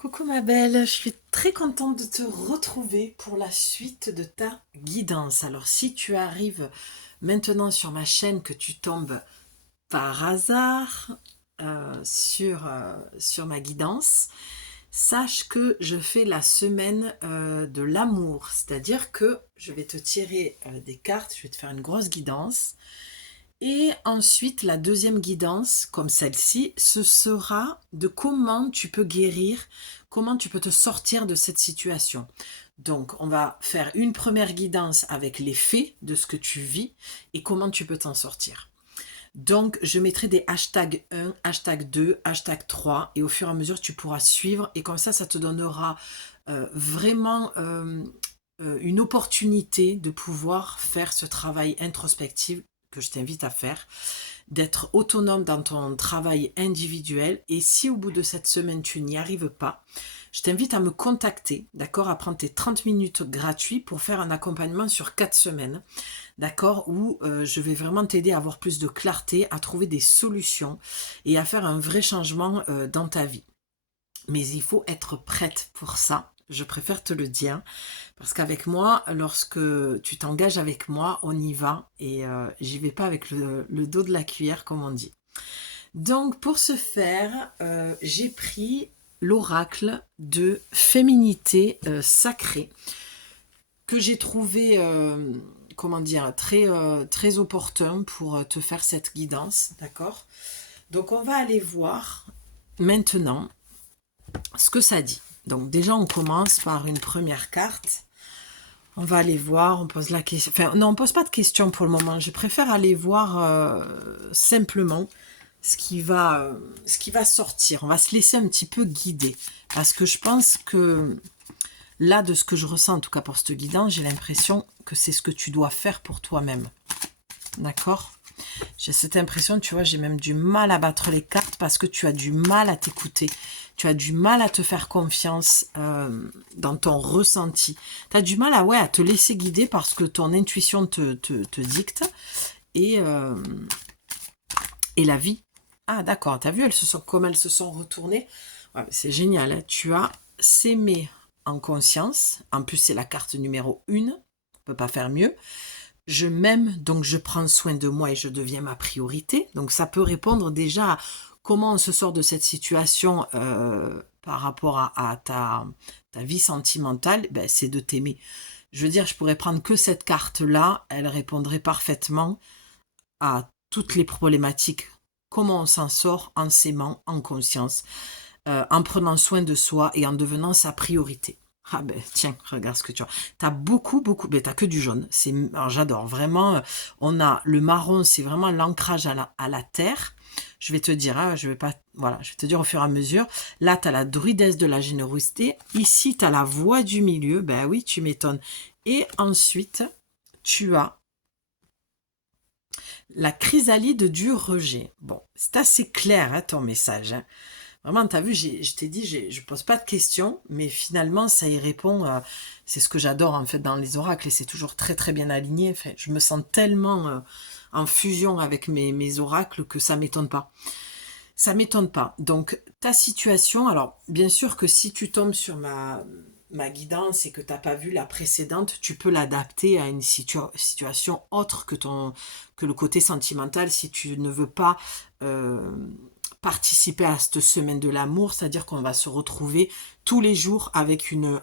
Coucou ma belle, je suis très contente de te retrouver pour la suite de ta guidance. Alors si tu arrives maintenant sur ma chaîne, que tu tombes par hasard sur ma guidance, sache que je fais la semaine de l'amour, c'est-à-dire que je vais te tirer des cartes, je vais te faire une grosse guidance. Et ensuite, la deuxième guidance, comme celle-ci, ce sera de comment tu peux guérir, comment tu peux te sortir de cette situation. Donc, on va faire une première guidance avec les faits de ce que tu vis et comment tu peux t'en sortir. Donc, je mettrai des hashtags 1, hashtag 2, hashtag 3 et au fur et à mesure, tu pourras suivre et comme ça te donnera vraiment une opportunité de pouvoir faire ce travail introspectif que je t'invite à faire, d'être autonome dans ton travail individuel. Et si au bout de cette semaine, tu n'y arrives pas, je t'invite à me contacter, d'accord, à prendre tes 30 minutes gratuits pour faire un accompagnement sur 4 semaines, d'accord, où je vais vraiment t'aider à avoir plus de clarté, à trouver des solutions et à faire un vrai changement dans ta vie. Mais il faut être prête pour ça. Je préfère te le dire, parce qu'avec moi, lorsque tu t'engages avec moi, on y va et j'y vais pas avec le dos de la cuillère, comme on dit. Donc, pour ce faire, j'ai pris l'oracle de féminité sacrée que j'ai trouvé, comment dire, très opportun pour te faire cette guidance, d'accord? Donc, on va aller voir maintenant ce que ça dit. Donc déjà, on commence par une première carte. On va aller voir, on pose la question. Enfin, non, on pose pas de questions pour le moment. Je préfère aller voir simplement ce qui va sortir. On va se laisser un petit peu guider. Parce que je pense que là, de ce que je ressens, en tout cas pour ce guidance, j'ai l'impression que c'est ce que tu dois faire pour toi-même. D'accord? J'ai cette impression, tu vois, j'ai même du mal à battre les cartes parce que tu as du mal à t'écouter. Tu as du mal à te faire confiance dans ton ressenti. Tu as du mal à te laisser guider parce que ton intuition te dicte. Et, euh, et la vie. Ah d'accord, tu as vu comme elles se sont retournées. Ouais, c'est génial, hein. Tu as s'aimer en conscience. En plus, c'est la carte numéro 1. On ne peut pas faire mieux. Je m'aime, donc je prends soin de moi et je deviens ma priorité. Donc ça peut répondre déjà à comment on se sort de cette situation par rapport à ta vie sentimentale, ben, c'est de t'aimer. Je veux dire, je pourrais prendre que cette carte-là, elle répondrait parfaitement à toutes les problématiques. Comment on s'en sort en s'aimant, en conscience, en prenant soin de soi et en devenant sa priorité. Ah ben tiens, regarde ce que tu as. T'as beaucoup, ben t'as que du jaune. Alors j'adore vraiment. On a le marron, c'est vraiment l'ancrage à la terre. Je vais te dire, hein, je vais pas, voilà, je vais te dire au fur et à mesure. Là, t'as la druidesse de la générosité. Ici, t'as la voix du milieu. Ben oui, tu m'étonnes. Et ensuite, tu as la chrysalide du rejet. Bon, c'est assez clair, hein, ton message, hein. Vraiment, tu as vu, je t'ai dit, je pose pas de questions, mais finalement, ça y répond. C'est ce que j'adore en fait dans les oracles et c'est toujours très bien aligné. Enfin, je me sens tellement en fusion avec mes oracles que ça m'étonne pas. Ça m'étonne pas. Donc, ta situation, alors bien sûr que si tu tombes sur ma guidance et que tu n'as pas vu la précédente, tu peux l'adapter à une situation autre que le côté sentimental si tu ne veux pas participer à cette semaine de l'amour, c'est-à-dire qu'on va se retrouver tous les jours avec une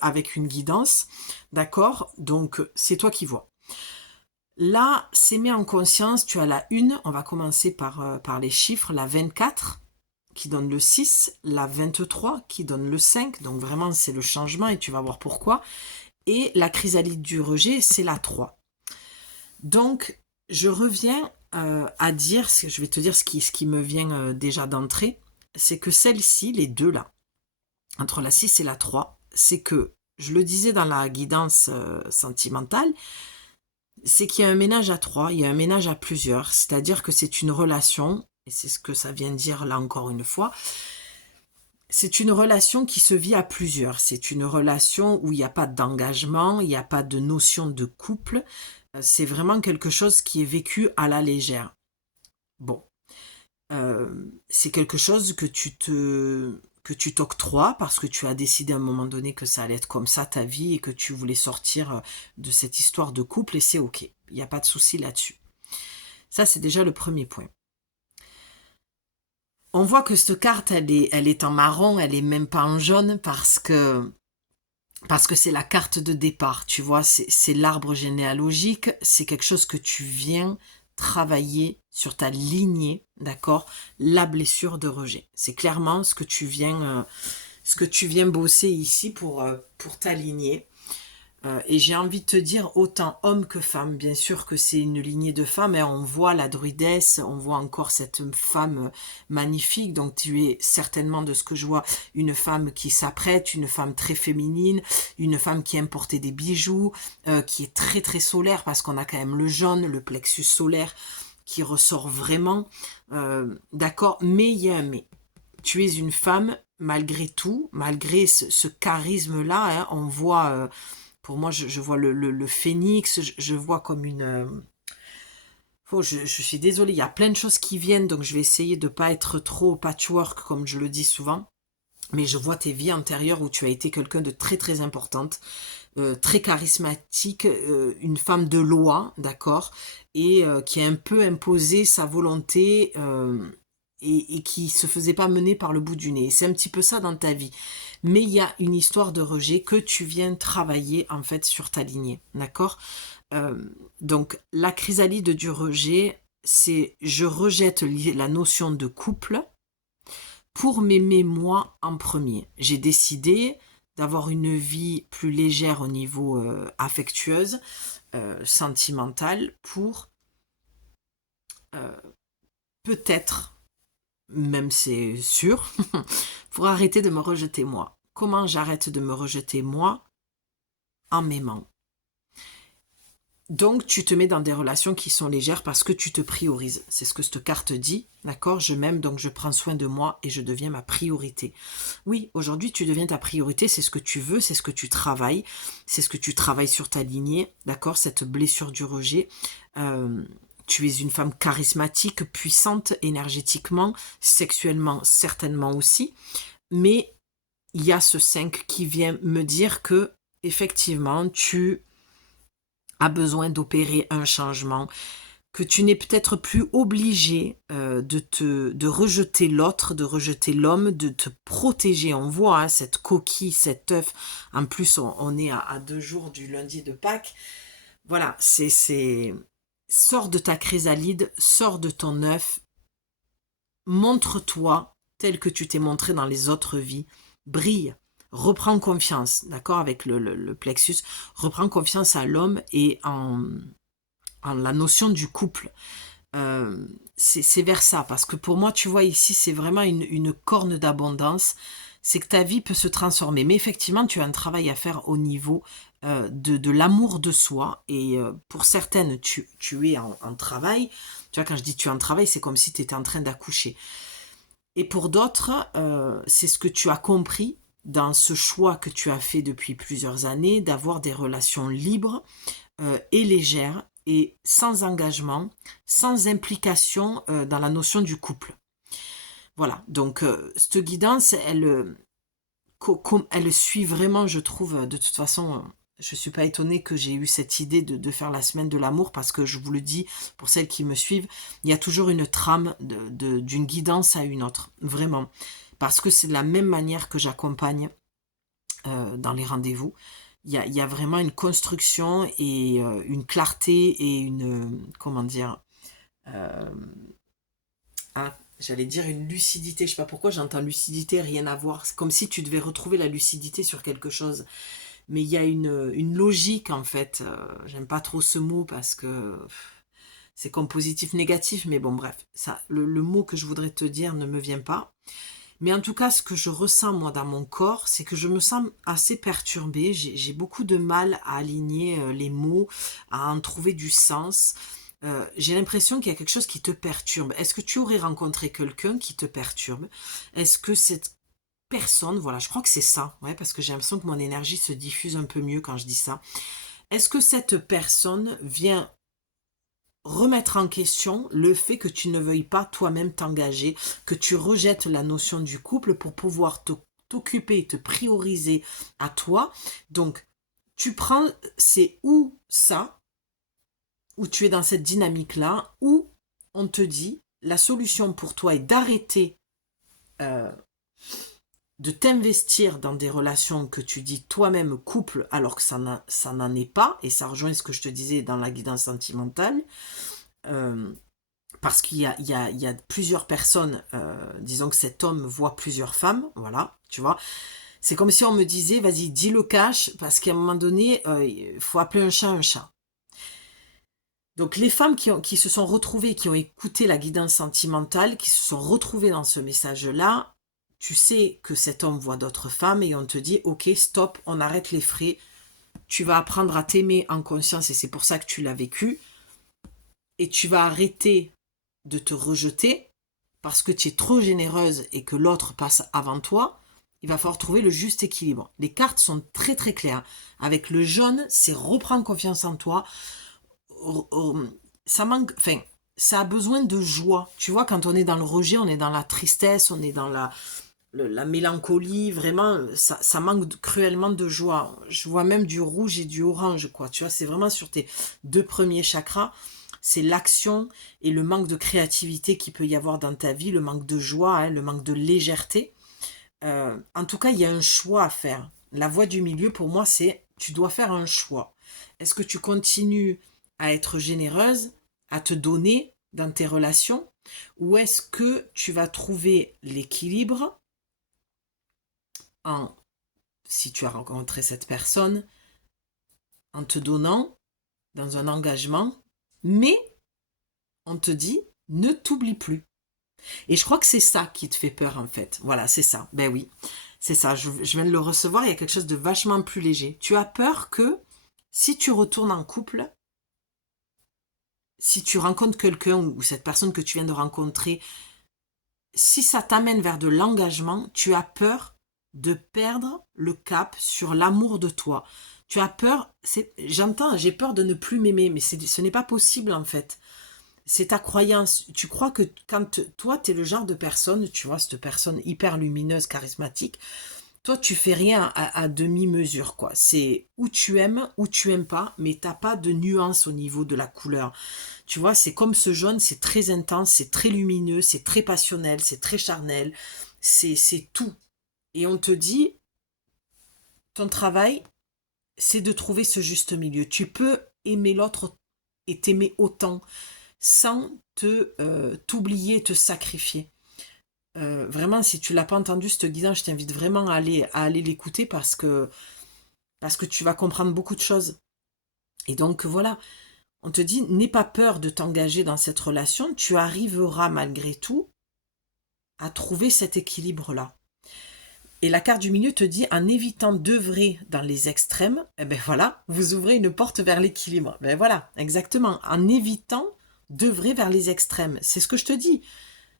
guidance, d'accord? Donc, c'est toi qui vois. Là, c'est mis en conscience, tu as la 1, on va commencer par les chiffres, la 24 qui donne le 6, la 23 qui donne le 5, donc vraiment c'est le changement et tu vas voir pourquoi, et la chrysalide du rejet, c'est la 3. Donc, je reviens à dire, je vais te dire ce qui me vient déjà d'entrée, c'est que celle-ci, les deux là, entre la 6 et la 3, c'est que, je le disais dans la guidance sentimentale, c'est qu'il y a un ménage à 3, il y a un ménage à plusieurs, c'est-à-dire que c'est une relation, et c'est ce que ça vient dire là encore une fois, c'est une relation qui se vit à plusieurs. C'est une relation où il n'y a pas d'engagement, il n'y a pas de notion de couple. C'est vraiment quelque chose qui est vécu à la légère. Bon, c'est quelque chose que que tu t'octroies parce que tu as décidé à un moment donné que ça allait être comme ça ta vie et que tu voulais sortir de cette histoire de couple et c'est ok. Il n'y a pas de souci là-dessus. Ça, c'est déjà le premier point. On voit que cette carte, elle est en marron, elle est même pas en jaune parce que c'est la carte de départ, tu vois, c'est l'arbre généalogique, c'est quelque chose que tu viens travailler sur ta lignée, d'accord? La blessure de rejet. C'est clairement ce que tu viens bosser ici pour t'aligner. Et j'ai envie de te dire, autant homme que femme, bien sûr que c'est une lignée de femmes, hein, on voit la druidesse, on voit encore cette femme magnifique, donc tu es certainement, de ce que je vois, une femme qui s'apprête, une femme très féminine, une femme qui aime porter des bijoux, qui est très très solaire, parce qu'on a quand même le jaune, le plexus solaire, qui ressort vraiment, d'accord, mais il y a un mais. Tu es une femme, malgré tout, malgré ce charisme-là, hein, on voit... pour moi, je vois le phénix, je vois comme une... je suis désolée, il y a plein de choses qui viennent, donc je vais essayer de ne pas être trop patchwork, comme je le dis souvent. Mais je vois tes vies antérieures où tu as été quelqu'un de très très importante, très charismatique, une femme de loi, d'accord, et qui a un peu imposé sa volonté et qui se faisait pas mener par le bout du nez. C'est un petit peu ça dans ta vie. Mais il y a une histoire de rejet que tu viens travailler en fait sur ta lignée, d'accord. Donc la chrysalide du rejet, c'est je rejette la notion de couple pour m'aimer moi en premier. J'ai décidé d'avoir une vie plus légère au niveau affectueuse, sentimentale, pour peut-être, même c'est sûr, pour arrêter de me rejeter moi. Comment j'arrête de me rejeter moi? En m'aimant. Donc, tu te mets dans des relations qui sont légères parce que tu te priorises. C'est ce que cette carte dit, d'accord? Je m'aime, donc je prends soin de moi et je deviens ma priorité. Oui, aujourd'hui, tu deviens ta priorité, c'est ce que tu veux, c'est ce que tu travailles, c'est ce que tu travailles sur ta lignée, d'accord? Cette blessure du rejet. Tu es une femme charismatique, puissante, énergétiquement, sexuellement, certainement aussi. Mais il y a ce 5 qui vient me dire que, effectivement, tu a besoin d'opérer un changement, que tu n'es peut-être plus obligé de rejeter l'autre, de rejeter l'homme, de te protéger. On voit hein, cette coquille, cet œuf. En plus, on est à 2 jours du lundi de Pâques. Voilà, sors de ta chrysalide, sors de ton œuf, montre-toi tel que tu t'es montré dans les autres vies, brille. Reprends confiance, d'accord, avec le plexus, reprends confiance à l'homme et en la notion du couple. C'est vers ça, parce que pour moi, tu vois, ici, c'est vraiment une corne d'abondance, c'est que ta vie peut se transformer. Mais effectivement, tu as un travail à faire au niveau de l'amour de soi, et pour certaines, tu es en travail. Tu vois, quand je dis tu es en travail, c'est comme si tu étais en train d'accoucher. Et pour d'autres, c'est ce que tu as compris dans ce choix que tu as fait depuis plusieurs années, d'avoir des relations libres et légères et sans engagement, sans implication dans la notion du couple. Voilà, donc cette guidance, elle suit vraiment, je trouve, de toute façon, je ne suis pas étonnée que j'ai eu cette idée de faire la semaine de l'amour, parce que je vous le dis, pour celles qui me suivent, il y a toujours une trame d'une guidance à une autre, vraiment. Parce que c'est de la même manière que j'accompagne dans les rendez-vous. Il y a vraiment une construction et une clarté et une, comment dire, j'allais dire une lucidité, je sais pas pourquoi j'entends lucidité, rien à voir, c'est comme si tu devais retrouver la lucidité sur quelque chose, mais il y a une logique en fait, j'aime pas trop ce mot parce que c'est comme positif négatif, mais bon bref, ça, le mot que je voudrais te dire ne me vient pas. Mais en tout cas, ce que je ressens moi dans mon corps, c'est que je me sens assez perturbée. J'ai beaucoup de mal à aligner les mots, à en trouver du sens. J'ai l'impression qu'il y a quelque chose qui te perturbe. Est-ce que tu aurais rencontré quelqu'un qui te perturbe? Est-ce que cette personne, voilà, je crois que c'est ça, ouais, parce que j'ai l'impression que mon énergie se diffuse un peu mieux quand je dis ça. Est-ce que cette personne vient remettre en question le fait que tu ne veuilles pas toi-même t'engager, que tu rejettes la notion du couple pour pouvoir t'occuper, te prioriser à toi. Donc, tu prends, c'est où ça, où tu es dans cette dynamique-là, où on te dit, la solution pour toi est d'arrêter de t'investir dans des relations que tu dis toi-même couple alors que ça n'en est pas, et ça rejoint ce que je te disais dans la guidance sentimentale, parce qu'il y a plusieurs personnes, disons que cet homme voit plusieurs femmes, voilà, tu vois, c'est comme si on me disait, vas-y, dis le cash, parce qu'à un moment donné, il faut appeler un chat un chat. Donc les femmes qui se sont retrouvées, qui ont écouté la guidance sentimentale, qui se sont retrouvées dans ce message-là, tu sais que cet homme voit d'autres femmes et on te dit, ok, stop, on arrête les frais, tu vas apprendre à t'aimer en conscience et c'est pour ça que tu l'as vécu, et tu vas arrêter de te rejeter parce que tu es trop généreuse et que l'autre passe avant toi. Il va falloir trouver le juste équilibre. Les cartes sont très très claires. Avec le jaune, c'est reprendre confiance en toi. Ça manque, enfin, ça a besoin de joie. Tu vois, quand on est dans le rejet, on est dans la tristesse, on est dans la mélancolie, vraiment, ça manque cruellement de joie. Je vois même du rouge et du orange, quoi. Tu vois, c'est vraiment sur tes 2 premiers chakras. C'est l'action et le manque de créativité qu'il peut y avoir dans ta vie, le manque de joie, hein, le manque de légèreté. En tout cas, il y a un choix à faire. La voie du milieu, pour moi, c'est tu dois faire un choix. Est-ce que tu continues à être généreuse, à te donner dans tes relations, ou est-ce que tu vas trouver l'équilibre en, si tu as rencontré cette personne, en te donnant dans un engagement, mais on te dit, ne t'oublie plus. Et je crois que c'est ça qui te fait peur en fait. Voilà, c'est ça. Ben oui, c'est ça. Je viens de le recevoir, il y a quelque chose de vachement plus léger. Tu as peur que si tu retournes en couple, si tu rencontres quelqu'un ou cette personne que tu viens de rencontrer, si ça t'amène vers de l'engagement, tu as peur de perdre le cap sur l'amour de toi. Tu as peur, j'entends, j'ai peur de ne plus m'aimer, mais ce n'est pas possible en fait. C'est ta croyance. Tu crois que quand toi, tu es le genre de personne, tu vois, cette personne hyper lumineuse, charismatique, toi, tu fais rien à demi-mesure, quoi. C'est où tu aimes pas, mais t'as pas de nuance au niveau de la couleur. Tu vois, c'est comme ce jaune, c'est très intense, c'est très lumineux, c'est très passionnel, c'est très charnel, c'est tout. Et on te dit, ton travail, c'est de trouver ce juste milieu. Tu peux aimer l'autre et t'aimer autant sans t'oublier, te sacrifier. Vraiment, si tu l'as pas entendu, ce guidance, je t'invite vraiment à aller l'écouter parce que tu vas comprendre beaucoup de choses. Et donc voilà, on te dit, n'aie pas peur de t'engager dans cette relation, tu arriveras malgré tout à trouver cet équilibre-là. Et la carte du milieu te dit, en évitant d'œuvrer dans les extrêmes, eh ben voilà, vous ouvrez une porte vers l'équilibre. Ben voilà, exactement, en évitant d'œuvrer vers les extrêmes. C'est ce que je te dis.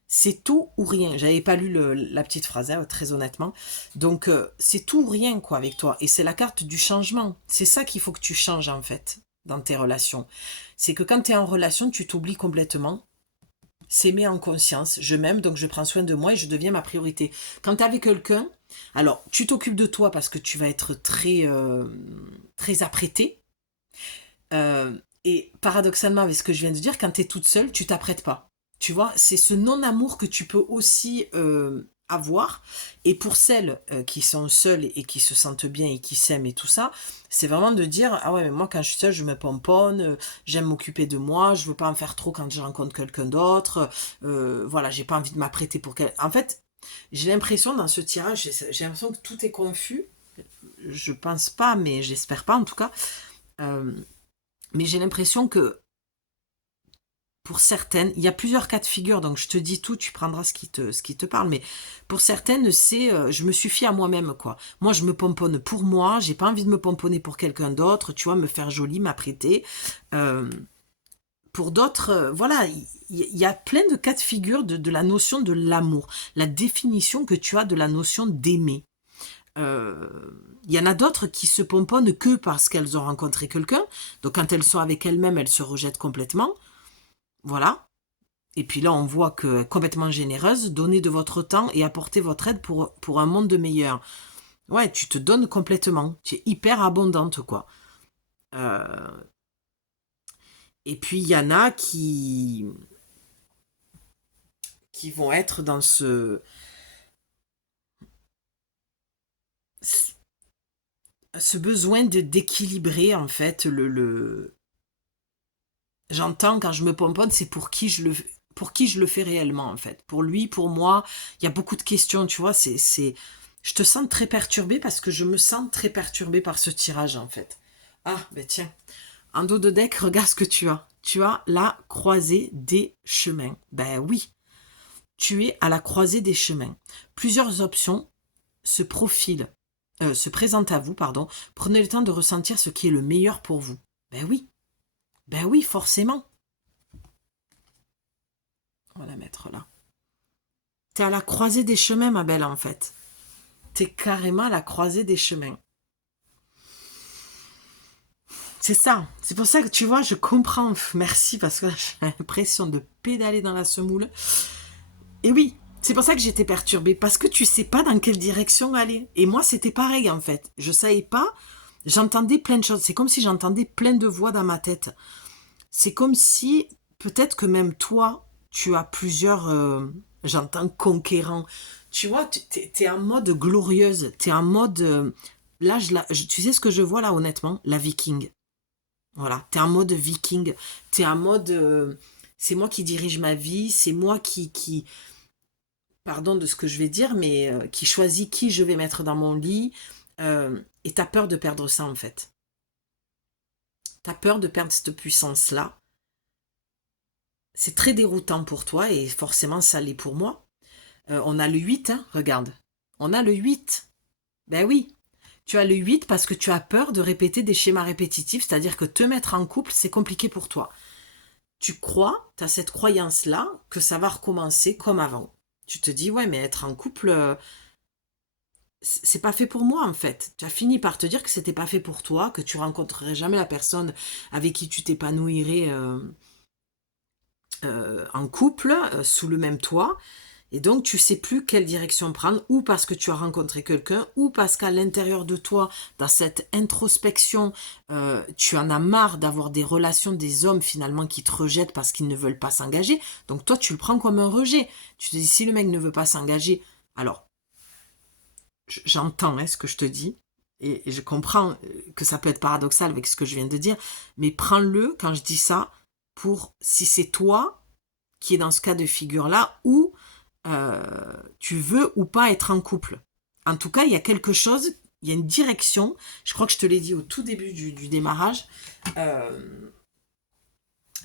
C'est tout ou rien. J'avais pas lu la petite phrase, hein, très honnêtement. Donc, c'est tout ou rien, quoi, avec toi. Et c'est la carte du changement. C'est ça qu'il faut que tu changes, en fait, dans tes relations. C'est que quand tu es en relation, tu t'oublies complètement. S'aimer en conscience. Je m'aime, donc je prends soin de moi et je deviens ma priorité. Quand tu es avec quelqu'un, alors, tu t'occupes de toi parce que tu vas être très, très apprêté. Et paradoxalement, avec ce que je viens de dire, quand tu es toute seule, tu t'apprêtes pas. Tu vois, c'est ce non-amour que tu peux aussi avoir. Et pour celles qui sont seules et qui se sentent bien et qui s'aiment et tout ça, c'est vraiment de dire, ah ouais, mais moi quand je suis seule, je me pomponne, j'aime m'occuper de moi, je veux pas en faire trop quand je rencontre quelqu'un d'autre, voilà, j'ai pas envie de m'apprêter pour quelqu'un. En fait, j'ai l'impression dans ce tirage, j'ai l'impression que tout est confus. Je pense pas, mais j'espère pas en tout cas. Mais j'ai l'impression que pour certaines, il y a plusieurs cas de figure, donc je te dis tout, tu prendras ce qui te parle, mais pour certaines, c'est je me suffis à moi-même, quoi. Moi, je me pomponne pour moi, j'ai pas envie de me pomponner pour quelqu'un d'autre, tu vois, me faire jolie, m'apprêter. Pour d'autres, voilà, il y a plein de cas de figure de la notion de l'amour, la définition que tu as de la notion d'aimer. Il y en a d'autres qui se pomponnent que parce qu'elles ont rencontré quelqu'un, donc quand elles sont avec elles-mêmes, elles se rejettent complètement. Voilà. Et puis là, on voit que complètement généreuse, donnez de votre temps et apportez votre aide pour un monde meilleur. Ouais, tu te donnes complètement. Tu es hyper abondante, quoi. Euh, et puis, il y en a qui vont être dans ce besoin d'équilibrer, en fait, J'entends quand je me pomponne, c'est pour qui je le fais réellement, en fait. Pour lui, pour moi, il y a beaucoup de questions, tu vois. Je te sens très perturbée parce que je me sens très perturbée par ce tirage, en fait. Ah, ben tiens. En dos de deck, regarde ce que tu as. Tu as la croisée des chemins. Ben oui, tu es à la croisée des chemins. Plusieurs options se présentent à vous, pardon. Prenez le temps de ressentir ce qui est le meilleur pour vous. Ben oui, forcément. On va la mettre là. T'es à la croisée des chemins, ma belle, en fait. T'es carrément à la croisée des chemins. C'est ça. C'est pour ça que tu vois, je comprends. Merci, parce que là, j'ai l'impression de pédaler dans la semoule. Et oui, c'est pour ça que j'étais perturbée. Parce que tu sais pas dans quelle direction aller. Et moi, c'était pareil, en fait. Je savais pas. J'entendais plein de choses. C'est comme si j'entendais plein de voix dans ma tête. C'est comme si, peut-être que même toi, tu as plusieurs, j'entends conquérants. Tu vois, t'es en mode glorieuse. T'es en mode, là, tu sais ce que je vois là, honnêtement? La viking. Voilà, t'es en mode viking. T'es en mode, c'est moi qui dirige ma vie. C'est moi pardon de ce que je vais dire, mais qui choisit qui je vais mettre dans mon lit. Et t'as peur de perdre ça, en fait. T'as peur de perdre cette puissance-là. C'est très déroutant pour toi et forcément ça l'est pour moi. On a le 8, hein, regarde. On a le 8. Ben oui. Tu as le 8 parce que tu as peur de répéter des schémas répétitifs, c'est-à-dire que te mettre en couple, c'est compliqué pour toi. Tu crois, tu as cette croyance-là, que ça va recommencer comme avant. Tu te dis, ouais, mais être en couple, c'est pas fait pour moi en fait. Tu as fini par te dire que c'était pas fait pour toi, que tu rencontrerais jamais la personne avec qui tu t'épanouirais en couple, sous le même toit. Et donc, tu sais plus quelle direction prendre, ou parce que tu as rencontré quelqu'un, ou parce qu'à l'intérieur de toi, dans cette introspection, tu en as marre d'avoir des relations, des hommes finalement qui te rejettent parce qu'ils ne veulent pas s'engager. Donc toi, tu le prends comme un rejet. Tu te dis, si le mec ne veut pas s'engager, alors, j'entends ce que je te dis, et je comprends que ça peut être paradoxal avec ce que je viens de dire, mais prends-le, quand je dis ça, pour si c'est toi qui est dans ce cas de figure-là, ou tu veux ou pas être en couple. En tout cas, il y a quelque chose, il y a une direction, je crois que je te l'ai dit au tout début du démarrage, il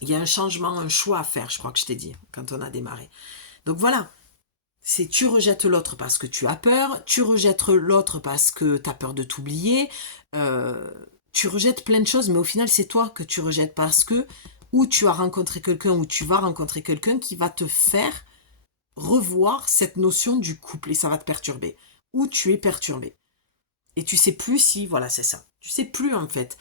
y a un changement, un choix à faire, je crois que je t'ai dit, quand on a démarré. Donc voilà, c'est tu rejettes l'autre parce que tu as peur, tu rejettes l'autre parce que tu as peur de t'oublier, tu rejettes plein de choses, mais au final, c'est toi que tu rejettes parce que ou tu as rencontré quelqu'un ou tu vas rencontrer quelqu'un qui va te faire revoir cette notion du couple et ça va te perturber. Ou tu es perturbé. Et tu sais plus si, voilà, c'est ça. Tu sais plus en fait.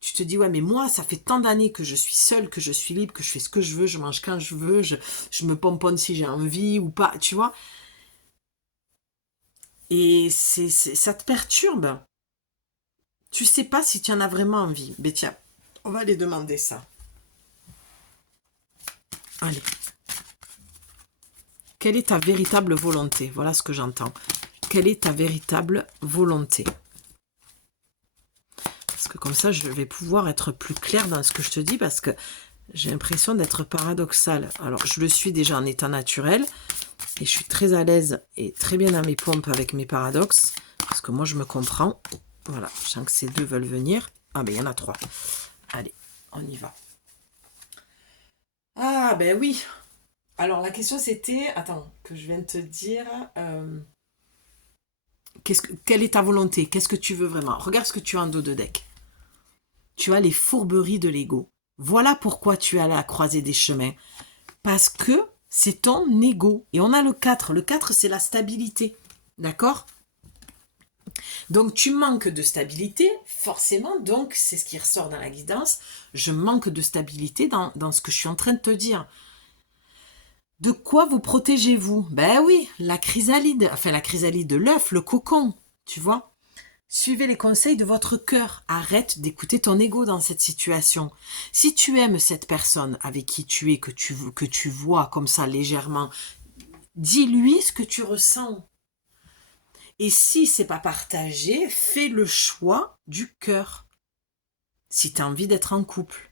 Tu te dis, ouais, mais moi, ça fait tant d'années que je suis seule, que je suis libre, que je fais ce que je veux, je mange quand je veux, je me pomponne si j'ai envie ou pas, tu vois. Et ça te perturbe. Tu sais pas si tu en as vraiment envie. Mais tiens, on va aller demander ça. Allez. Quelle est ta véritable volonté? Voilà ce que j'entends. Quelle est ta véritable volonté? Parce que comme ça, je vais pouvoir être plus claire dans ce que je te dis, parce que j'ai l'impression d'être paradoxale. Alors, je le suis déjà en état naturel, et je suis très à l'aise et très bien à mes pompes avec mes paradoxes, parce que moi, je me comprends. Voilà, je sens que ces deux veulent venir. Ah, ben, il y en a trois. Allez, on y va. Ah, ben oui. Alors, la question, c'était... Attends, que je viens de te dire... quelle est ta volonté? Qu'est-ce que tu veux vraiment? Regarde ce que tu as en dos de deck. Tu as les fourberies de l'ego. Voilà pourquoi tu es à la croisée des chemins. Parce que c'est ton ego. Et on a le 4. Le 4, c'est la stabilité. D'accord? Donc tu manques de stabilité, forcément, donc c'est ce qui ressort dans la guidance, je manque de stabilité dans ce que je suis en train de te dire. De quoi vous protégez-vous? Ben oui, la chrysalide, enfin la chrysalide de l'œuf, le cocon, tu vois. Suivez les conseils de votre cœur. Arrête d'écouter ton ego dans cette situation. Si tu aimes cette personne avec qui tu es, que tu vois comme ça légèrement, dis-lui ce que tu ressens. Et si c'est pas partagé, fais le choix du cœur. Si tu as envie d'être en couple.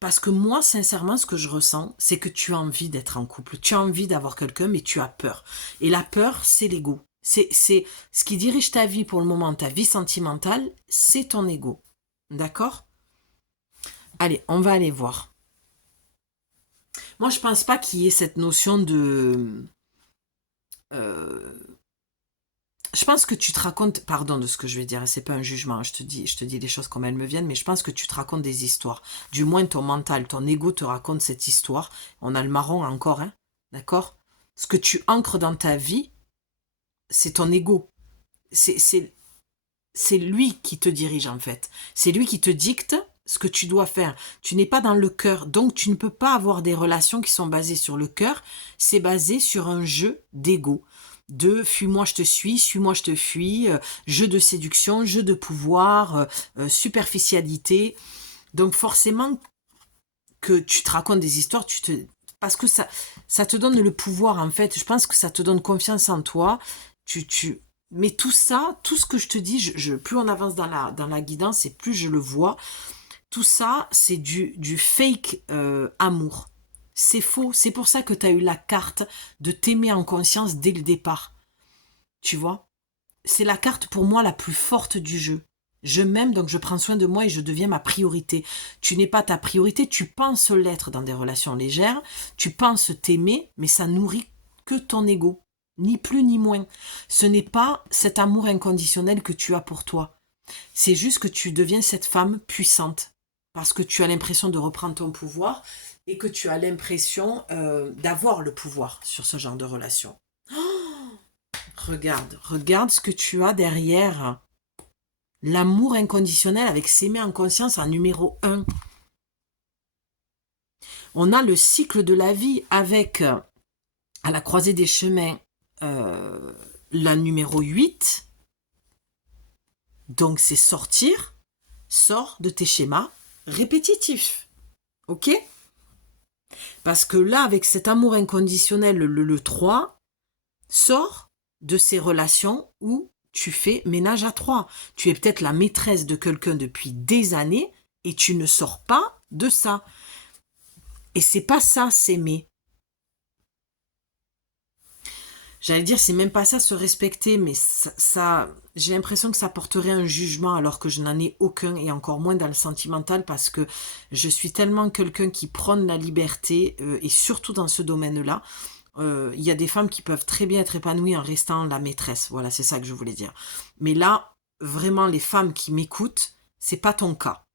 Parce que moi, sincèrement, ce que je ressens, c'est que tu as envie d'être en couple. Tu as envie d'avoir quelqu'un, mais tu as peur. Et la peur, c'est l'ego. C'est ce qui dirige ta vie pour le moment, ta vie sentimentale, c'est ton ego. D'accord? Allez, on va aller voir. Moi, je pense pas qu'il y ait cette notion de... je pense que tu te racontes, pardon de ce que je vais dire, c'est pas un jugement, je te dis les choses comme elles me viennent, mais je pense que tu te racontes des histoires. Du moins ton mental, ton ego te raconte cette histoire. On a le marron encore, hein, d'accord? Ce que tu ancres dans ta vie, c'est ton ego. C'est lui qui te dirige en fait. C'est lui qui te dicte ce que tu dois faire. Tu n'es pas dans le cœur, donc tu ne peux pas avoir des relations qui sont basées sur le cœur. C'est basé sur un jeu d'ego. De fuis-moi je te suis-moi je te fuis, jeu de séduction, jeu de pouvoir, superficialité. Donc forcément que tu te racontes des histoires, parce que ça te donne le pouvoir en fait. Je pense que ça te donne confiance en toi. Mais tout ça, tout ce que je te dis, plus on avance dans la guidance et plus je le vois, tout ça, c'est du fake amour. C'est faux. C'est pour ça que tu as eu la carte de t'aimer en conscience dès le départ. Tu vois? C'est la carte pour moi la plus forte du jeu. Je m'aime, donc je prends soin de moi et je deviens ma priorité. Tu n'es pas ta priorité, tu penses l'être dans des relations légères, tu penses t'aimer, mais ça nourrit que ton ego. Ni plus ni moins. Ce n'est pas cet amour inconditionnel que tu as pour toi. C'est juste que tu deviens cette femme puissante. Parce que tu as l'impression de reprendre ton pouvoir et que tu as l'impression d'avoir le pouvoir sur ce genre de relation. Regarde ce que tu as derrière. L'amour inconditionnel avec s'aimer en conscience en numéro 1. On a le cycle de la vie avec, à la croisée des chemins, la numéro 8. Donc c'est sortir, sors de tes schémas répétitifs. Ok? Parce que là, avec cet amour inconditionnel, le 3, sors de ces relations où tu fais ménage à 3. Tu es peut-être la maîtresse de quelqu'un depuis des années et tu ne sors pas de ça. Et c'est pas ça, s'aimer. J'allais dire, c'est même pas ça, se respecter, mais j'ai l'impression que ça porterait un jugement alors que je n'en ai aucun, et encore moins dans le sentimental, parce que je suis tellement quelqu'un qui prône la liberté, et surtout dans ce domaine-là. Il y a des femmes qui peuvent très bien être épanouies en restant la maîtresse. Voilà, c'est ça que je voulais dire. Mais là, vraiment, les femmes qui m'écoutent, c'est pas ton cas.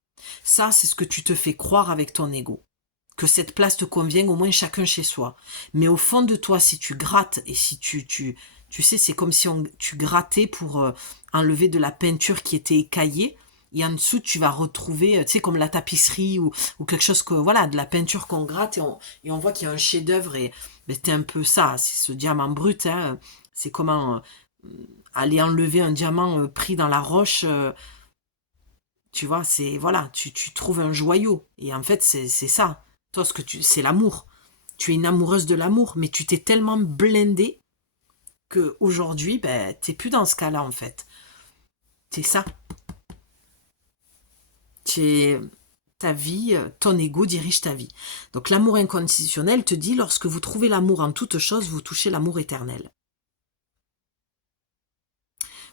Ça, c'est ce que tu te fais croire avec ton ego. Que cette place te convient, au moins chacun chez soi. Mais au fond de toi, si tu grattes et si tu sais, c'est comme si tu grattais pour enlever de la peinture qui était écaillée, et en dessous, tu vas retrouver, tu sais, comme la tapisserie ou quelque chose que, voilà, de la peinture qu'on gratte et on voit qu'il y a un chef-d'œuvre et ben, c'est un peu ça, c'est ce diamant brut, hein, c'est comment aller enlever un diamant pris dans la roche, tu vois, c'est, voilà, tu trouves un joyau et en fait, c'est ça. Toi, c'est l'amour. Tu es une amoureuse de l'amour, mais tu t'es tellement blindée que aujourd'hui, ben, t'es plus dans ce cas-là, en fait. C'est ça. Ta vie, ton ego dirige ta vie. Donc l'amour inconditionnel te dit, lorsque vous trouvez l'amour en toute chose, vous touchez l'amour éternel.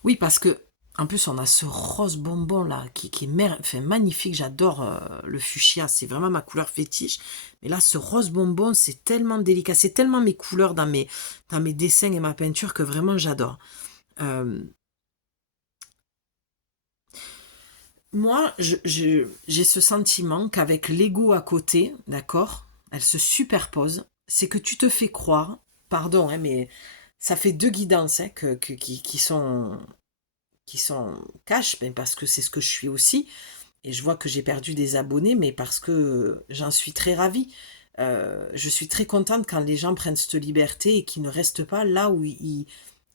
Oui, parce que en plus on a ce rose bonbon là qui est magnifique. J'adore le fuchsia, c'est vraiment ma couleur fétiche. Mais là, ce rose bonbon, c'est tellement délicat, c'est tellement mes couleurs dans mes dessins et ma peinture que vraiment j'adore. Moi, j'ai ce sentiment qu'avec l'ego à côté, d'accord, elle se superpose. C'est que tu te fais croire, pardon, hein, mais ça fait 2 guidances hein, qui sont cash, ben parce que c'est ce que je suis aussi. Et je vois que j'ai perdu des abonnés, mais parce que j'en suis très ravie. Je suis très contente quand les gens prennent cette liberté et qu'ils ne restent pas là où ils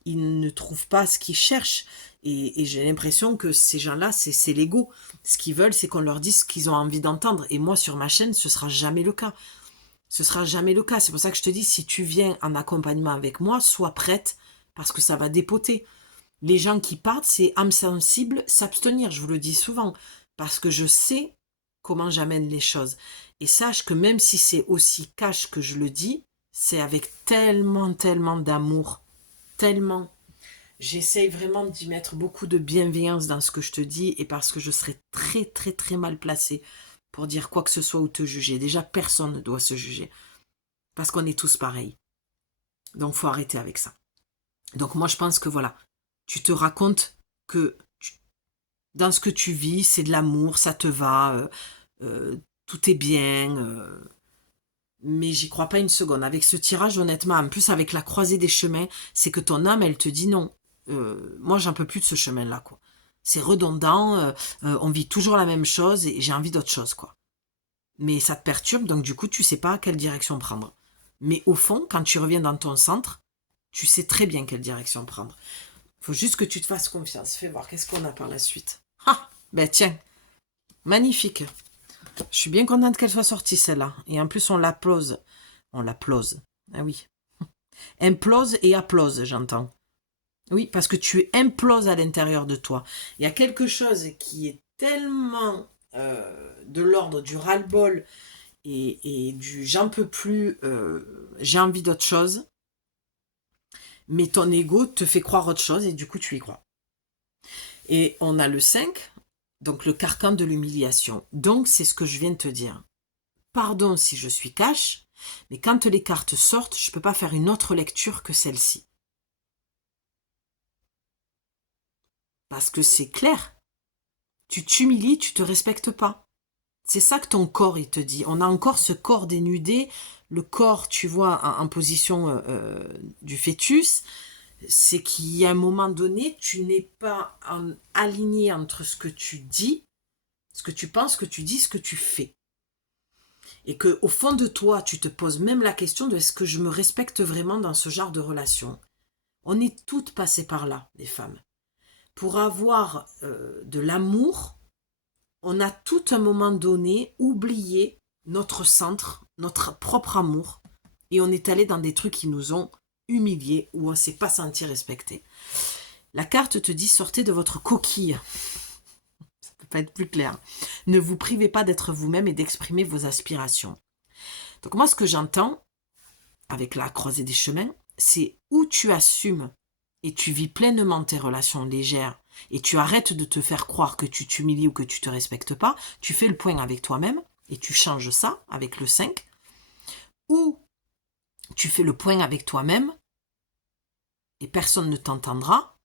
ne trouvent pas ce qu'ils cherchent. Et j'ai l'impression que ces gens-là, c'est l'ego. Ce qu'ils veulent, c'est qu'on leur dise ce qu'ils ont envie d'entendre. Et moi, sur ma chaîne, ce sera jamais le cas. Ce sera jamais le cas. C'est pour ça que je te dis, si tu viens en accompagnement avec moi, sois prête, parce que ça va dépoter. Les gens qui partent, c'est âme sensible, s'abstenir, je vous le dis souvent, parce que je sais comment j'amène les choses. Et sache que même si c'est aussi cash que je le dis, c'est avec tellement, tellement d'amour, tellement. J'essaye vraiment d'y mettre beaucoup de bienveillance dans ce que je te dis, et parce que je serais très, très, très mal placée pour dire quoi que ce soit ou te juger. Déjà, personne ne doit se juger, parce qu'on est tous pareils. Donc, faut arrêter avec ça. Donc, moi, je pense que voilà, tu te racontes que dans ce que tu vis, c'est de l'amour, ça te va, tout est bien, mais j'y crois pas une seconde. Avec ce tirage, honnêtement, en plus avec la croisée des chemins, c'est que ton âme, elle te dit non. Moi, j'en peux plus de ce chemin-là, quoi. C'est redondant, on vit toujours la même chose et j'ai envie d'autre chose, quoi. Mais ça te perturbe, donc du coup, tu sais pas quelle direction prendre. Mais au fond, quand tu reviens dans ton centre, tu sais très bien quelle direction prendre. Faut juste que tu te fasses confiance. Fais voir, qu'est-ce qu'on a par la suite. Ah, ben tiens, magnifique. Je suis bien contente qu'elle soit sortie, celle-là. Et en plus, on l'applause. On l'applause. Ah oui. Implose et applause, j'entends. Oui, parce que tu imploses à l'intérieur de toi. Il y a quelque chose qui est tellement de l'ordre du ras-le-bol et du j'en peux plus, j'ai envie d'autre chose. Mais ton ego te fait croire autre chose et du coup, tu y crois. Et on a le 5, donc le carcan de l'humiliation. Donc, c'est ce que je viens de te dire. Pardon si je suis cash, mais quand les cartes sortent, je ne peux pas faire une autre lecture que celle-ci. Parce que c'est clair. Tu t'humilies, tu ne te respectes pas. C'est ça que ton corps, il te dit. On a encore ce corps dénudé, le corps, tu vois, en position du fœtus. C'est qu'il y a un moment donné, tu n'es pas aligné entre ce que tu dis, ce que tu penses, ce que tu dis, ce que tu fais. Et qu'au fond de toi, tu te poses même la question de est-ce que je me respecte vraiment dans ce genre de relation. On est toutes passées par là, les femmes. Pour avoir de l'amour, on a tout un moment donné oublié notre centre, notre propre amour, et on est allé dans des trucs qui nous ont humiliés, où on ne s'est pas senti respecté. La carte te dit sortez de votre coquille. Ça ne peut pas être plus clair. Ne vous privez pas d'être vous-même et d'exprimer vos aspirations. Donc moi, ce que j'entends avec la croisée des chemins, c'est où tu assumes et tu vis pleinement tes relations légères et tu arrêtes de te faire croire que tu t'humilies ou que tu ne te respectes pas, tu fais le point avec toi-même et tu changes ça avec le 5, ou tu fais le point avec toi-même et personne ne t'entendra,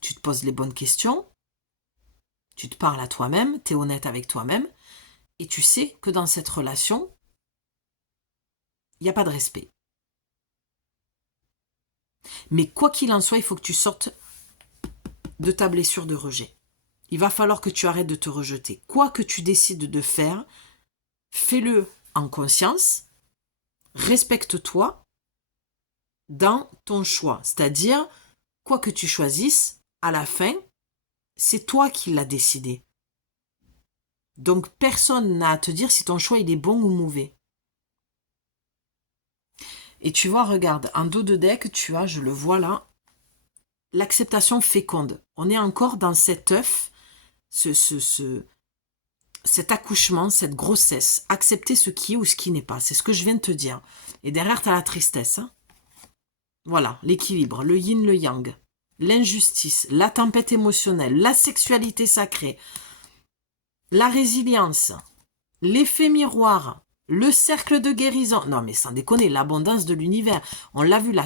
tu te poses les bonnes questions, tu te parles à toi-même, tu es honnête avec toi-même et tu sais que dans cette relation, il n'y a pas de respect. Mais quoi qu'il en soit, il faut que tu sortes de ta blessure de rejet. Il va falloir que tu arrêtes de te rejeter. Quoi que tu décides de faire, fais-le en conscience, respecte-toi dans ton choix. C'est-à-dire, quoi que tu choisisses, à la fin, c'est toi qui l'as décidé. Donc, personne n'a à te dire si ton choix il est bon ou mauvais. Et tu vois, regarde, en dos de deck, tu as, je le vois là, l'acceptation féconde. On est encore dans cet œuf, cet accouchement, cette grossesse. Accepter ce qui est ou ce qui n'est pas. C'est ce que je viens de te dire. Et derrière, tu as la tristesse. Hein. Voilà, l'équilibre, le yin, le yang, l'injustice, la tempête émotionnelle, la sexualité sacrée, la résilience, l'effet miroir, le cercle de guérison. Non, mais sans déconner, l'abondance de l'univers. On l'a vu,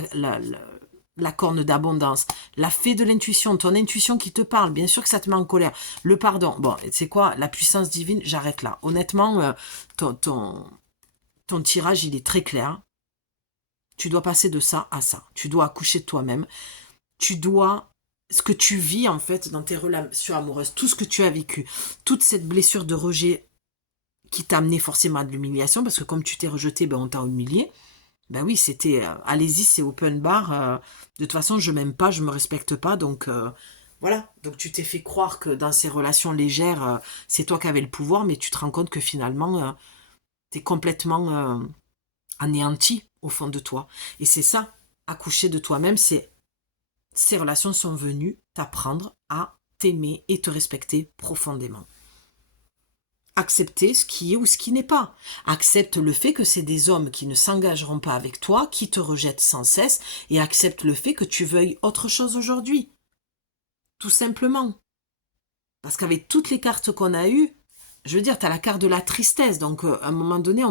la corne d'abondance, la fée de l'intuition, ton intuition qui te parle, bien sûr que ça te met en colère. Le pardon, bon, c'est quoi, la puissance divine, j'arrête là. Honnêtement, ton tirage, il est très clair. Tu dois passer de ça à ça. Tu dois accoucher de toi-même. Tu dois... Ce que tu vis, en fait, dans tes relations amoureuses, tout ce que tu as vécu, toute cette blessure de rejet qui t'a amené forcément à de l'humiliation, parce que comme tu t'es rejeté, ben on t'a humilié. Ben oui, c'était... allez-y, c'est open bar. De toute façon, je m'aime pas, je me respecte pas, donc... voilà. Donc tu t'es fait croire que dans ces relations légères, c'est toi qui avais le pouvoir, mais tu te rends compte que finalement, t'es complètement anéanti au fond de toi. Et c'est ça, accoucher de toi-même, c'est... Ces relations sont venues t'apprendre à t'aimer et te respecter profondément. Accepter ce qui est ou ce qui n'est pas. Accepte le fait que c'est des hommes qui ne s'engageront pas avec toi, qui te rejettent sans cesse, et accepte le fait que tu veuilles autre chose aujourd'hui. Tout simplement. Parce qu'avec toutes les cartes qu'on a eues, je veux dire, tu as la carte de la tristesse, donc à un moment donné,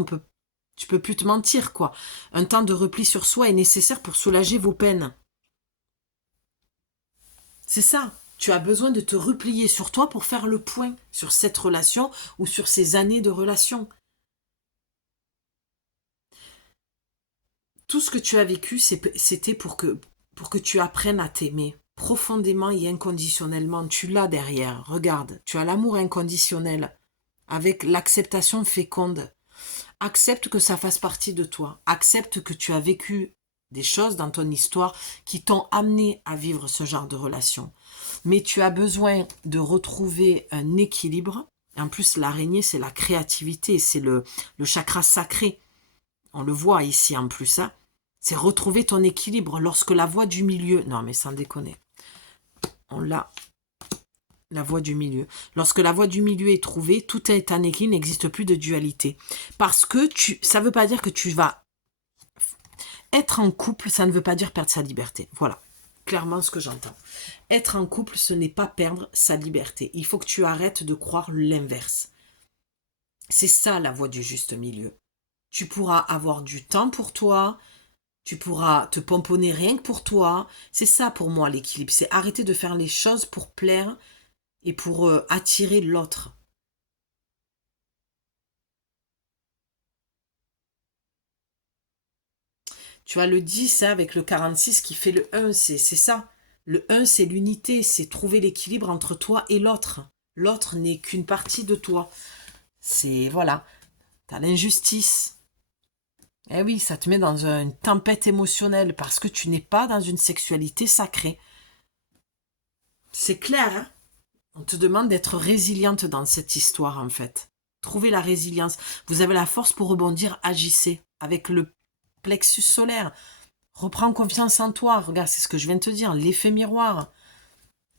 tu peux plus te mentir, quoi. Un temps de repli sur soi est nécessaire pour soulager vos peines. C'est ça. Tu as besoin de te replier sur toi pour faire le point sur cette relation ou sur ces années de relation. Tout ce que tu as vécu, c'était pour que tu apprennes à t'aimer profondément et inconditionnellement. Tu l'as derrière. Regarde, tu as l'amour inconditionnel avec l'acceptation féconde. Accepte que ça fasse partie de toi. Accepte que tu as vécu des choses dans ton histoire qui t'ont amené à vivre ce genre de relation. Mais tu as besoin de retrouver un équilibre. En plus, l'araignée, c'est la créativité, c'est le chakra sacré. On le voit ici en plus. Hein. C'est retrouver ton équilibre lorsque la voie du milieu... Non, mais sans déconner. On l'a. La voie du milieu. Lorsque la voie du milieu est trouvée, tout est en équilibre, il n'existe plus de dualité. Parce que ça ne veut pas dire que tu vas être en couple, ça ne veut pas dire perdre sa liberté. Voilà, clairement ce que j'entends. Être en couple, ce n'est pas perdre sa liberté. Il faut que tu arrêtes de croire l'inverse. C'est ça la voie du juste milieu. Tu pourras avoir du temps pour toi, tu pourras te pomponner rien que pour toi. C'est ça pour moi l'équilibre, c'est arrêter de faire les choses pour plaire et pour attirer l'autre. Tu as le 10 hein, avec le 46 qui fait le 1, c'est ça. Le 1, c'est l'unité, c'est trouver l'équilibre entre toi et l'autre. L'autre n'est qu'une partie de toi. C'est, voilà, t'as l'injustice. Eh oui, ça te met dans une tempête émotionnelle parce que tu n'es pas dans une sexualité sacrée. C'est clair, hein? On te demande d'être résiliente dans cette histoire, en fait. Trouvez la résilience. Vous avez la force pour rebondir, agissez. Avec le plexus solaire. Reprends confiance en toi. Regarde, c'est ce que je viens de te dire. L'effet miroir.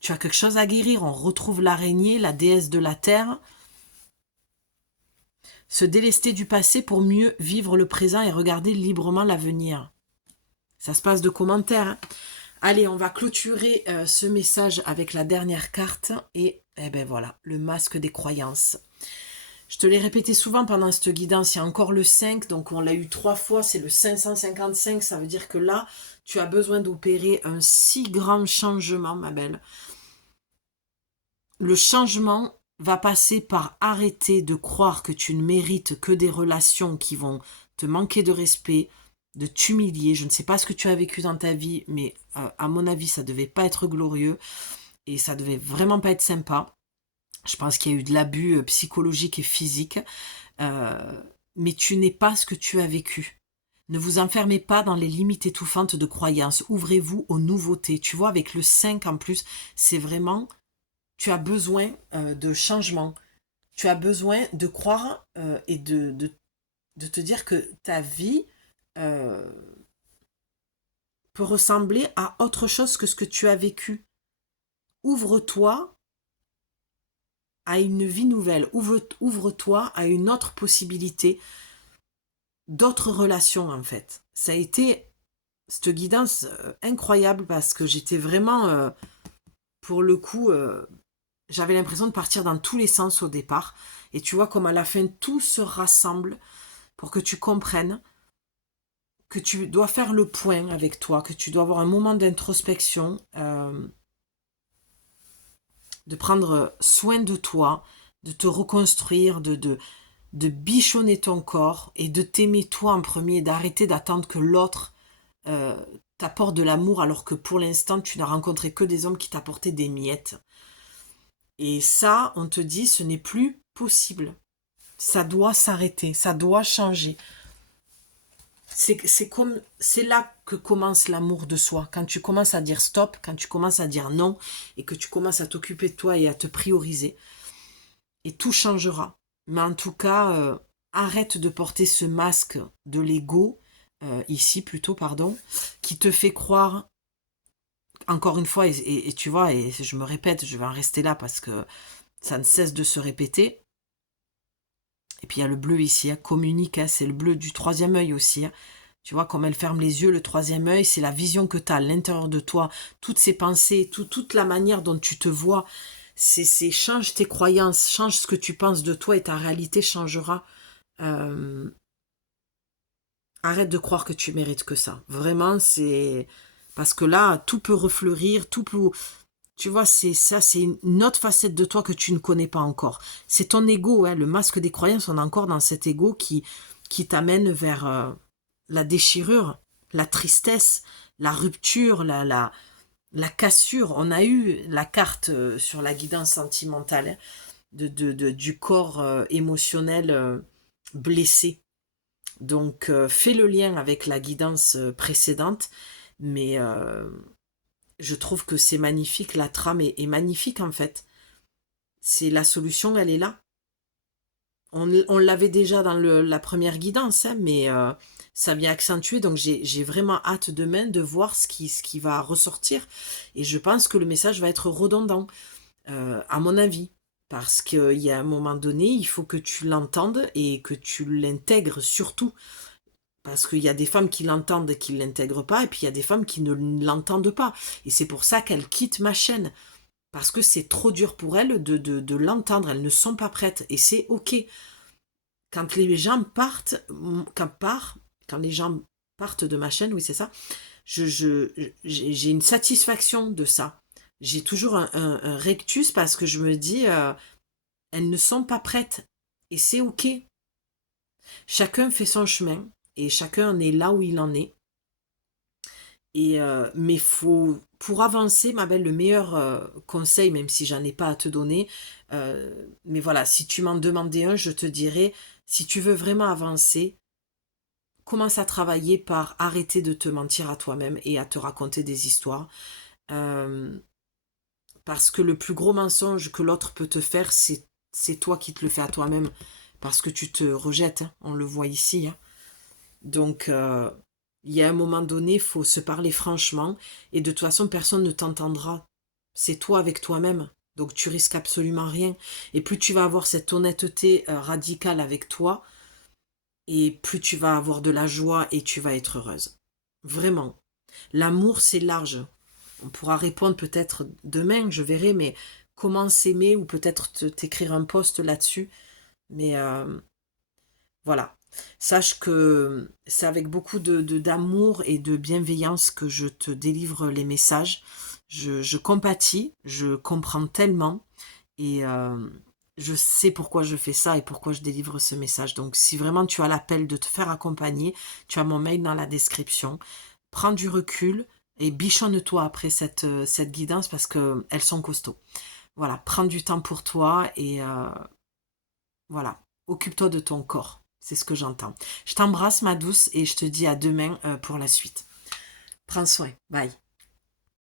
Tu as quelque chose à guérir. On retrouve l'araignée, la déesse de la terre. Se délester du passé pour mieux vivre le présent et regarder librement l'avenir. Ça se passe de commentaires. Hein. Allez, on va clôturer ce message avec la dernière carte. Et eh ben voilà, le masque des croyances. Je te l'ai répété souvent pendant cette guidance, il y a encore le 5, donc on l'a eu 3 fois, c'est le 555, ça veut dire que là, tu as besoin d'opérer un si grand changement, ma belle. Le changement va passer par arrêter de croire que tu ne mérites que des relations qui vont te manquer de respect, de t'humilier. Je ne sais pas ce que tu as vécu dans ta vie, mais à mon avis, ça devait pas être glorieux et ça devait vraiment pas être sympa. Je pense qu'il y a eu de l'abus psychologique et physique, mais tu n'es pas ce que tu as vécu. Ne vous enfermez pas dans les limites étouffantes de croyances. Ouvrez-vous aux nouveautés. Tu vois, avec le 5 en plus, c'est vraiment... Tu as besoin de changement. Tu as besoin de croire et de te dire que ta vie peut ressembler à autre chose que ce que tu as vécu. Ouvre-toi à une vie nouvelle. Ouvre-toi à une autre possibilité, d'autres relations en fait. Ça a été cette guidance incroyable parce que j'étais vraiment, pour le coup, j'avais l'impression de partir dans tous les sens au départ. Et tu vois comme à la fin, tout se rassemble pour que tu comprennes que tu dois faire le point avec toi, que tu dois avoir un moment d'introspection, de prendre soin de toi, de te reconstruire, de bichonner ton corps et de t'aimer toi en premier, d'arrêter d'attendre que l'autre t'apportent de l'amour alors que pour l'instant, tu n'as rencontré que des hommes qui t'apportaient des miettes. Et ça, on te dit, ce n'est plus possible. Ça doit s'arrêter, ça doit changer. C'est là que commence l'amour de soi. Quand tu commences à dire stop, quand tu commences à dire non, et que tu commences à t'occuper de toi et à te prioriser, et tout changera. Mais en tout cas, arrête de porter ce masque de l'ego, ici plutôt, pardon, qui te fait croire, encore une fois, et tu vois, et je me répète, je vais en rester là parce que ça ne cesse de se répéter. Et puis il y a le bleu ici, hein, communique, hein, c'est le bleu du troisième œil aussi. Hein. Tu vois, comme elle ferme les yeux, le troisième œil, c'est la vision que tu as à l'intérieur de toi, toutes ces pensées, toute la manière dont tu te vois. Change tes croyances, change ce que tu penses de toi et ta réalité changera. Euh, Arrête de croire que tu mérites que ça. Vraiment, c'est... Parce que là, tout peut refleurir, tout peut... Tu vois, c'est ça, c'est une autre facette de toi que tu ne connais pas encore. C'est ton ego, hein, le masque des croyances, on est encore dans cet ego qui t'amène vers la déchirure, la tristesse, la rupture, la cassure. On a eu la carte sur la guidance sentimentale hein, du corps émotionnel blessé. Donc, fais le lien avec la guidance précédente, mais je trouve que c'est magnifique, la trame est magnifique en fait. C'est la solution, elle est là. On l'avait déjà dans la première guidance, hein, mais ça vient accentuer, donc j'ai vraiment hâte demain de voir ce qui va ressortir. Et je pense que le message va être redondant, à mon avis. Parce qu'il y a un moment donné, il faut que tu l'entendes et que tu l'intègres surtout. Parce qu'il y a des femmes qui l'entendent et qui ne l'intègrent pas, et puis il y a des femmes qui ne l'entendent pas. Et c'est pour ça qu'elles quittent ma chaîne. Parce que c'est trop dur pour elles de l'entendre. Elles ne sont pas prêtes. Et c'est OK. Quand les gens partent, quand les gens partent de ma chaîne, oui, c'est ça, j'ai une satisfaction de ça. J'ai toujours un rectus parce que je me dis, elles ne sont pas prêtes. Et c'est OK. Chacun fait son chemin et chacun en est là où il en est. Et mais pour avancer, ma belle, le meilleur conseil, même si j'en ai pas à te donner, mais voilà, si tu m'en demandais un, je te dirais, si tu veux vraiment avancer, commence à travailler par arrêter de te mentir à toi-même et à te raconter des histoires. Euh, Parce que le plus gros mensonge que l'autre peut te faire, c'est toi qui te le fais à toi-même. Parce que tu te rejettes, hein, on le voit ici. Hein. Donc, il y a un moment donné, il faut se parler franchement. Et de toute façon, personne ne t'entendra. C'est toi avec toi-même. Donc, tu risques absolument rien. Et plus tu vas avoir cette honnêteté radicale avec toi, et plus tu vas avoir de la joie et tu vas être heureuse. Vraiment. L'amour, c'est large. On pourra répondre peut-être demain, je verrai, mais comment s'aimer ou peut-être t'écrire un post là-dessus. Mais voilà. Sache que c'est avec beaucoup d'amour et de bienveillance que je te délivre les messages. Je compatis, je comprends tellement et je sais pourquoi je fais ça et pourquoi je délivre ce message. Donc si vraiment tu as l'appel de te faire accompagner, tu as mon mail dans la description. Prends du recul et bichonne-toi après cette guidance parce qu'elles sont costauds. Voilà, prends du temps pour toi et voilà, occupe-toi de ton corps. C'est ce que j'entends. Je t'embrasse ma douce et je te dis à demain pour la suite. Prends soin. Bye.